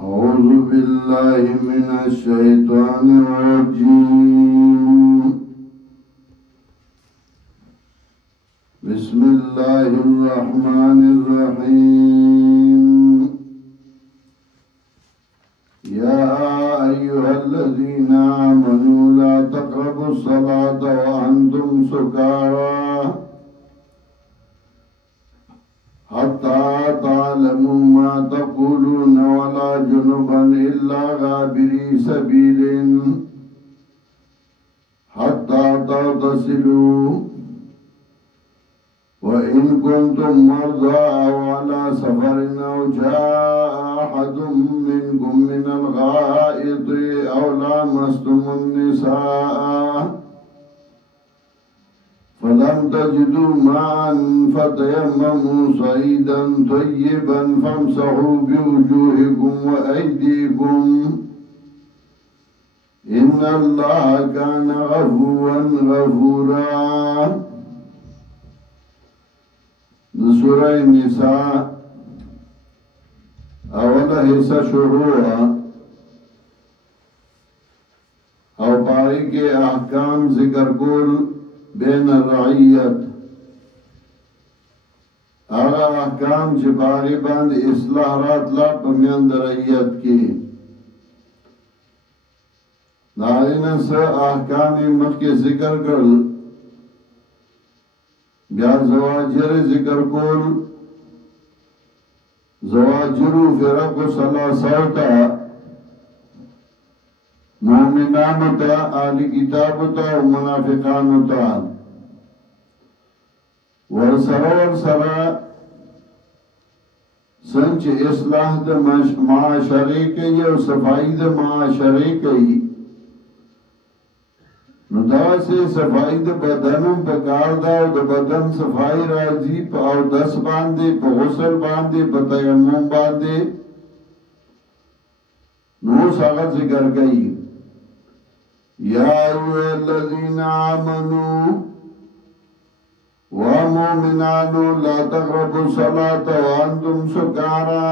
أعوذ بالله من الشيطان الرجيم. بسم الله الرحمن الرحيم. يا أيها الذين آمنوا لا تقربوا الصلاة وأنتم سكارى حتى تعلموا ما تقولون ولا جنبا إلا غابري سبيل حتى تغتسلوا وإن كنتم مرضى أو على سفر أو جاء أحد منكم من الغائط أو لامستم النساء فلم تجدوا ماء فتيمموا صعيدا طيبا فامسحوا بوجوهكم وأيديكم إن الله كان عفوا غفورا. سورة النساء اولا حصہ شروع او پاری کے احکام ذکر کول بین الرعیت آغا احکام چه پاری باند اصلاح راتلا پمیند رعیت کی دارین سا احکامی مخ کے ذکر کر بیا زواجر ذکر کول زواجرو فرق سلاسوتا مومنانتا آل کتابتا و منافقانتا ورسرا سنچ اصلاح دا معاشرے کئی و صفائی دا معاشرے کئی نو دا سے صفائی دا بدنم پکار دا و دا بدن صفائی رازی پا او دس باندے پا غسل باندے پا تیمم باندے نو ساغت ذکر گئی یا ایوہ الذین آمنو و مومنانو لا تقربوا الصلاة وانتم سکارا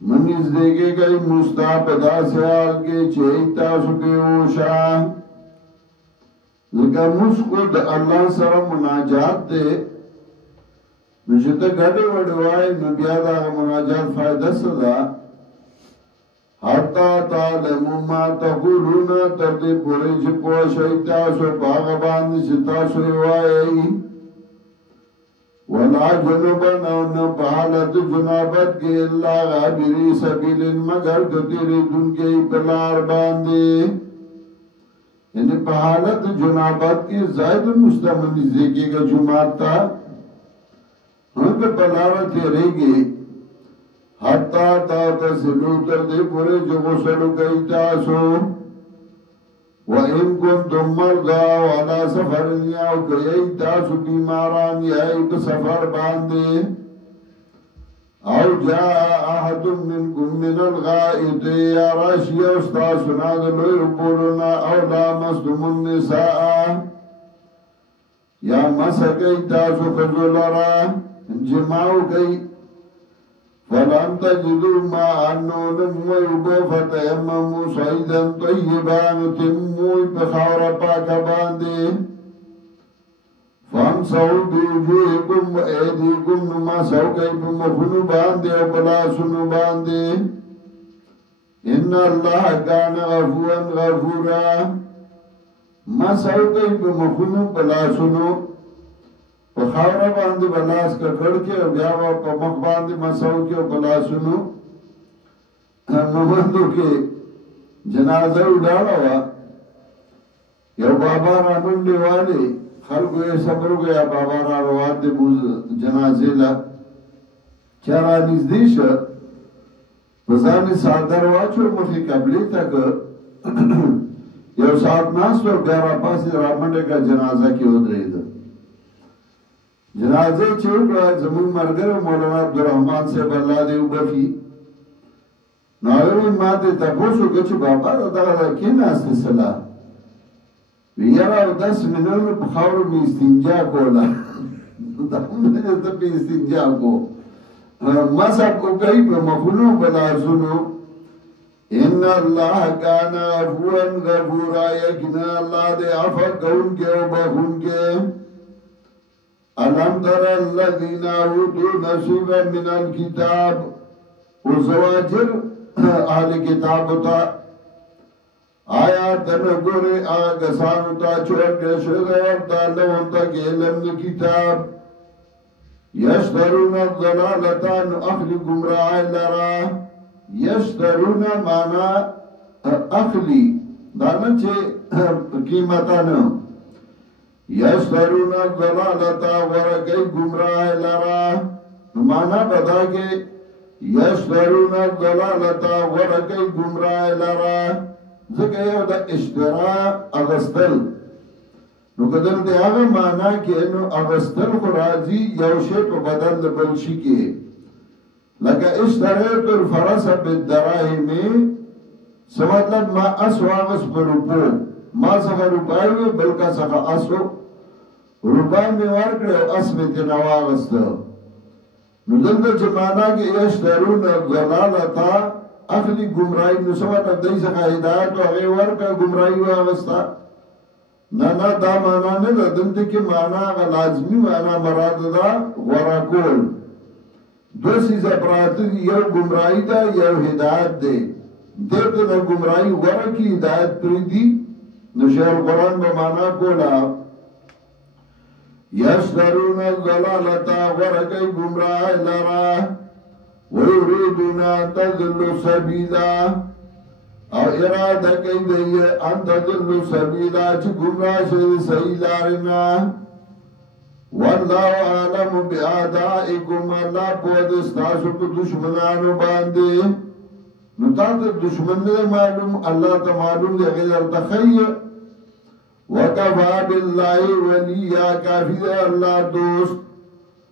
منیز دیکھے گئی مستعبدہ سیال کے چہیتا سکے اوشا ذکر مسخود اللہ سر مناجات دے نشتا گھڑے وڑوائی نبیادا مناجات فائدہ صدا حتی تعلموا ما تقولون تردی پوری چپو شہیتا سو باغبان ستا سوئی ولا جنوبن او نبحالت جنابت کے اللہ غابری سبیل مگر گتیری دن کے پلار باندے یعنی بحالت جنابت کی زائد مستمنی زیگی کا جماعت تا ہم کے پلارت رہ گی حتی تغتسلوا تردی پورے جو غسلو کئی تاسو وَإِن كُنتُم مَّرْضَىٰ وَعَلَىٰ سَفَرٍ يَا وَكَيَّئِ تَاسُ بِمَارَانِ يَائِكَ سَفَرْ بَاندے او جَاءَ أَحَدٌ مِّنكُم مِّنَ الْغَائِطِ يَا رَاشِيَ اسْتَاسُنَا دَلُوِ رُبُولُنَا او لَامَسْتُمُ النِّسَاءَ یا مسکئی تاسو خزولرا جماو کئی فَلَمْ تَجِدُوا مَاءً وَيُبَوْ فَتَيَمَّمُوا صَعِيدًا طَيِّبًا تِمُّوا بِخَوْرَ پاک باندے فَامْسَحُوا بِوُجُوهِكُمْ وَأَيْدِيكُمْ نُمَسَحُ کئی بمخنو باندے و بلاسنو باندے إِنَّ اللَّهَ كَانَ عَفُوًّا غَفُورًا مسحُ کئی بمخنو بلاسنو پا خاورا باندے بلاس کا کڑکے و بیاوا پا مخ باندے مساو کے و بلاسنو ممندو کے جنازہ اڈالا ہوا یا بابا را منڈے والے خلقو یہ سبرو گیا بابا را رواد دے بوز جنازے لا چارا نزدیش بزان سادر واچو مخی قبلی تک یا ساتھ ناس و بیارا پاسی را منڈے کا جنازہ کی ادرے دا جنازے چوکڑا زمون مرگر مولانا عبدالرحمن سے اللہ دے اوبخی ناوی ماتے تپوسو کچھ بابا دا کی ناستے صلاح ویارا 10 منون بخور میں استنجا کولا دا پی استنجا کو مسح کو کئی پا مخلو بلازنو ان اللہ کانا عفوان غفورا یقینا اللہ دے عفو کون کے و بخون کے الم تر الذین اوتوا نصیبا من الکتاب و زواجر اہل کتاب تا آیا تنگوری آگا سانو تا چوکے شده ورطا لونتا کے علم کتاب یشترون الضلالتان اخلی گمراہ لرا یشترون مانا اخلی دانا چھے قیمتانو یشترون الضلالتا ورکی گمراہ لرا مانا بدا کہ یشترون الضلالتا ورکی گمراہ لرا ذکر یو دا اشترا اغسطل نو قدر دے آغا مانا کہ انو اغسطل خرازی یو شے پا بدل بلشی کے لکا اشتریت الفرس بالدراہمی سمطلب ما اسو آغس پر روپو ما سخا روپائی وی بلکا سخا اسو روپائی میں ورکڑے و اس میں تنو آغس دا نو دلتا چمانا کہ اشترون الضلالتا اخلی گمرائی نسوات اب دی سخا ہدایت و غیور کا گمرائی و آغستا نا دا مانا نه دا دلتا کی مانا اگا لازمی مانا مراد دا غراکول دو سیزا پراتی دی یو گمرائی دا یو ہدایت دے دیتا نا گمرائی غرا کی ہدایت پری دی نشیر قرآن با مانا کولا یشترون الضلالتا غرا کی گمراہ لرا ویریدون تذلو سبیلا او ارادہ کئی دئیے انت دلو سبیلا چی گمراہ شدی صحیح لارنا واللہ عالم بی آدائکم اللہ پود استاسو کو دشمنانو باندے نتاتا دشمن دے معلوم اللہ تا معلوم دے غیر تخیع وکفا باللہ ولیہ کافی دے اللہ دوست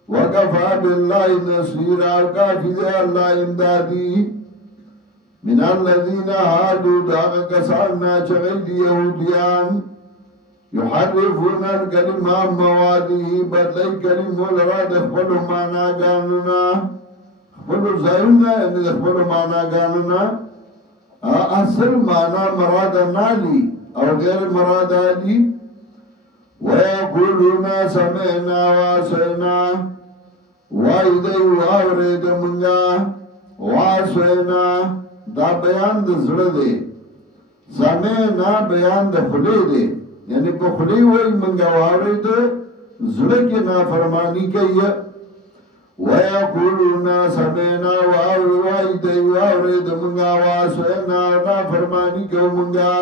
وکفا باللہ نصیرہ کافی دے اللہ امدادی من الذين هادوا داغ كساننا چغید یهودیان یحرفون الکلم عن مواده بدلی کلم لرا دخبلو مانا گانونا خبلو ظاہرنا یعنی دخبلو مانا گانونا اصل مانا مراد نالی او غیر مراد آلی ویقولون سمعنا واسعنا وائدی وآورید منگا واسعنا دا بیان دا زړه دی سمعنا بیان دا خلی دی یعنی پا خلی وی منگا واری دا زړه کی نافرمانی کئی ویقولون سمعنا واری دا منگا واسعنا نافرمانی کئی منگا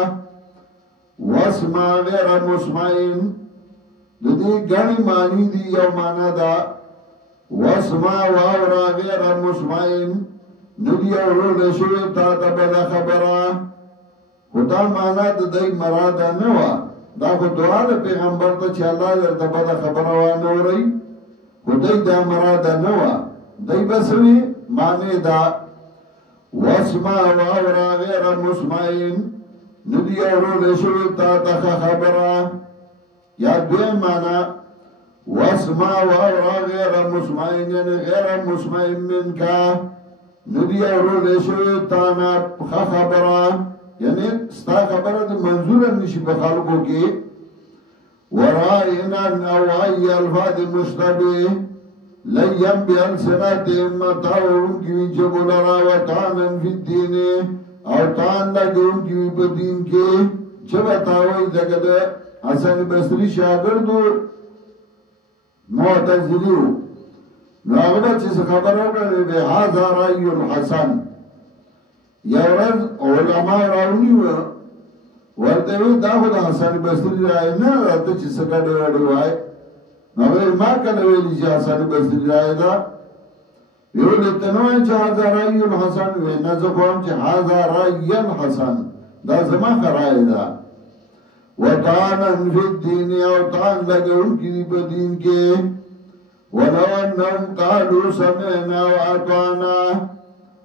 واسمع غیر مسمعین دا دی گانی مانی دی یو مانا دا واسمع وارا غیر مسمعین ندی اولو شوی تا تا بدا خبرا خدا مانا دا دی مرادا نوا دا خود دعا دا پیغمبر تا چه اللہ در تا بدا خبروا نو رئی خدای دا مرادا نوا دی بسوی مانے دا واسمع واورا غیر مسمعین ندی اولو شوی تا تا خبرا یا دوی مانا واسمع واورا غیر مسمعین یعنی غیر مسمعین من کا ندی اورو لیشوی تانا خبرا یعنی ستا خبرا دی منظور نشی بخالقو کی ورائنا نوائی الفاد مشتبه لیم بی السنات امتاو انکی جبو لرا و تانن فی الدین او تان لگی انکی پا دین کے چبتاوی دکد حسن بسری شاگردو معتزلیو ناغبا چیز خبر ہوگا بے حاضر رائی الحسن یورز علماء راونی ہوا ورطوی دا خود حسن بسری رائی نا رات چیز سکڑی وڑی وائی ناغبا ما کنویلی چی حسن بسری رائی دا یولتنوی چی حاضر رائی الحسن وی نزخوام چی حاضر رائی الحسن دا زمان خرائی دا وطانن فی الدین او طان لگے ان کی دی دین کے ولو انہم قالوا سمعنا وعطانا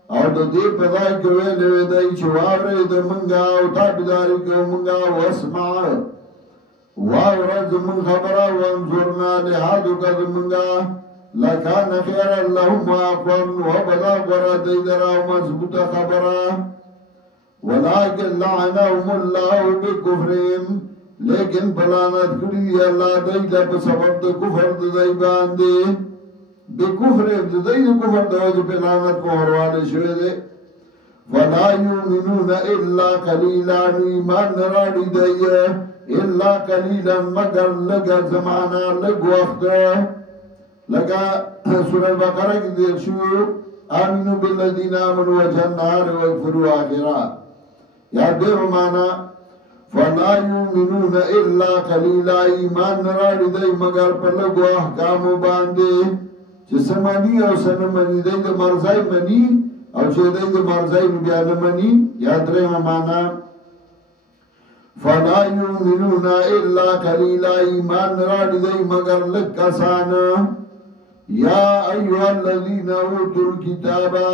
او دا دی پدائی کوئی لوی دائی چوابری دا منگا او تابداری کو منگا واسمع واورد من خبره وانظرنا لحادو که زمونگا لکان خیر اللهم واقوم وبدا غره دیدرا مضبوط خبره ولكن لعنهم الله بكفرهم لیکن پلانت کری اللہ دیده بسبب دا کفر دا دی بانده بکفرهم دا دی دا کفر دا وجه پلانت مهرواله شوه ده ولا يؤمنون الا قليلا ایمان نراڑی دیه الا قليلا مگر لگا زمانہ لگ وقت لگا سورہ بقرہ کی دیر شو آمینو بالذین آمنوا وجه النهار واغفروا آخرہ یا دیر مانا فلا یؤمنون الا قلیلا ایمان نراڑی دی مگر پر لگو احکامو باندے چه سمانی او سنمانی دی دی مرزائی منی او چه دی دی مرزائی بیان منی یاد رہے مانا فلا یؤمنون الا قلیلا ایمان نراڑی دی مگر لگ کسانا یا ایوہ الذین اوتوا الکتابا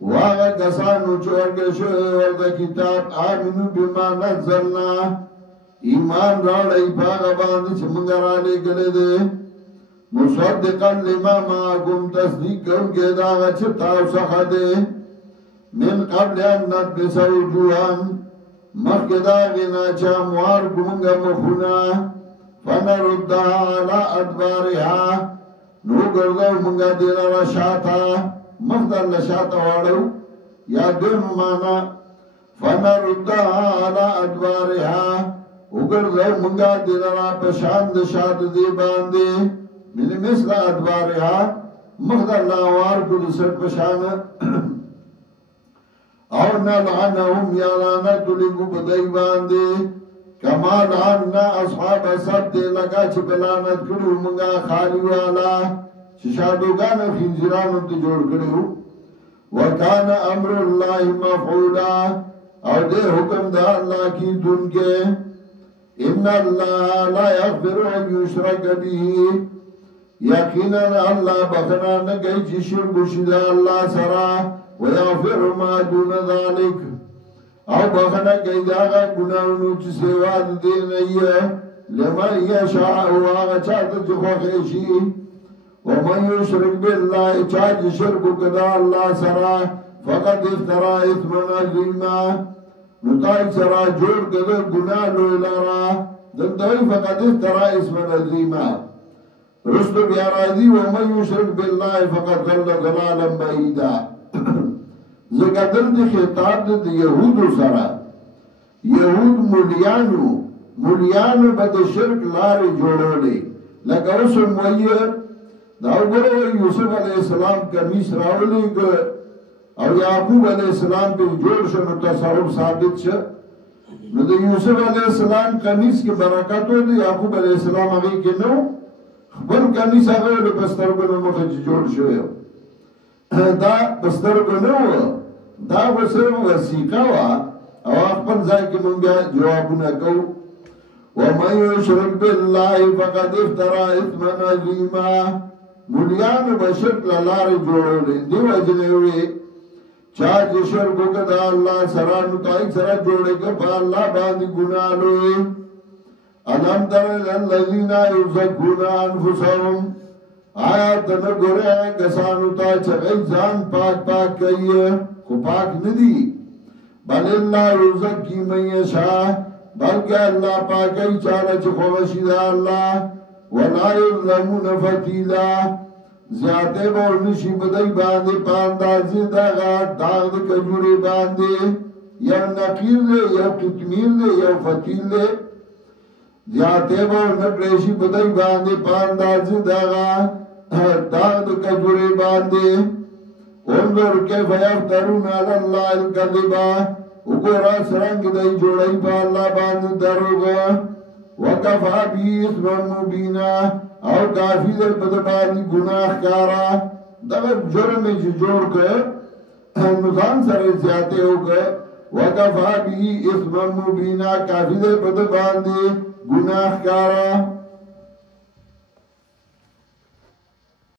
واغا کسانو چورگه شوه ورده کتاب آمینو بما نزلنا ایمان راڑی پاگا باندی چه منگا راڑی گلے دے مصدقا لما معاکم تصدیق کونگے داغا چه تاو سخا دے من قبل ان ندبس وجوهان مخک داغینا چه موار کمنگا مخونا فنردها على ادبارها نو گردو منگا دینا رشاتا مخدر لشاتا وارو یا دون مانا فنردها على ادوارها اگردو منگا دینا پشاند شاد دی باندے من مثل ادوارها مخدر لاوار کل سر پشاند او نلعنهم یا لعنت لگو بدائی باندے کما لعنا اصحاب سبت لگا چه بلانت کرو منگا خالی والا شادوگان خنزیرانو تی جوڑ کرو وکان امر اللہ مفعولا او دے حکم دا اللہ کی دن کے ان اللہ لا یغفر ان یشرک به یقینا اللہ بخنا نگئی چی شرک شدا اللہ سرا ویغفر ما دون ذالک او بخنا گئی داغا گناونو چی سواد دے نئی لمن یشاء واغا چاہتا چی خوخیشی ومن يشرك بالله چاج شرک کدا اللہ سرا فقد افترا اثمن عظیما نتائی سرا جوڑ کدا گناہ لوئی لارا دلتوی فقد افترا اثمن عظیما رسل بیارازی ومن يشرك بالله فقد ضل ضلالا بعیدا زکدر دی خطاب دی یهودو سرا یهود مولیانو بد شرک لاری جوڑو لی لکه اسم ویر داو گرو یوسف علیہ السلام کمیس راولی گر او یعقوب علیہ السلام پر جوڑ شنو تصور ثابت شا نو دا یوسف علیہ السلام کمیس کی برکتو دا یعقوب علیہ السلام اگئی کے نو بل کمیس اگر دا پسترگو نو مخج جوڑ شوئے دا پسترگو نو دا بسر وسیقہ وا او اقبل زائی کے منگا جوابو نکو وَمَنْ يُشْرِكْ بِاللَّهِ فَقَدْ اِفْتَرَى اِثْمًا عَظِيمًا مولیان بشرک للار جوڑو لیں دیو اجنوی چاہ جشرکو کدا اللہ سرانو تائک سرا جوڑے گا پا اللہ باندی گناہ لوئی علم تر للذین یزکون انفسهم آیا تنگورے ہیں کسانو تا چگئی زان پاک پاک کئی کو پاک ندی بل اللہ یزکی من یشاء بلکہ اللہ پاکی چالا چخوشی دا اللہ وَلَا يُظْلَمُونَ فَتِيلًا زیادے با نشی بدائی باندے پاندازی داغا داغ دے کجوری باندے یا نقیر دے یا قطمیر دے یا فتیل دے زیادے با نقریشی بدائی باندے پاندازی داغا داغ دے کجوری باندے انظر کیف یفترون علی اللہ الکذبا اگورا سرنگ دائی جوڑائی پا اللہ باندے دروگا وَقَفَا بِهِ اِثْمًا مُبِينًا او کافی در بدبانی گناہ کارا دغت جرم چی جوڑ کر نظام سر زیادے ہو کر وَقَفَا بِهِ اِثْمًا مُبِينًا کافی در بدبانی گناہ کارا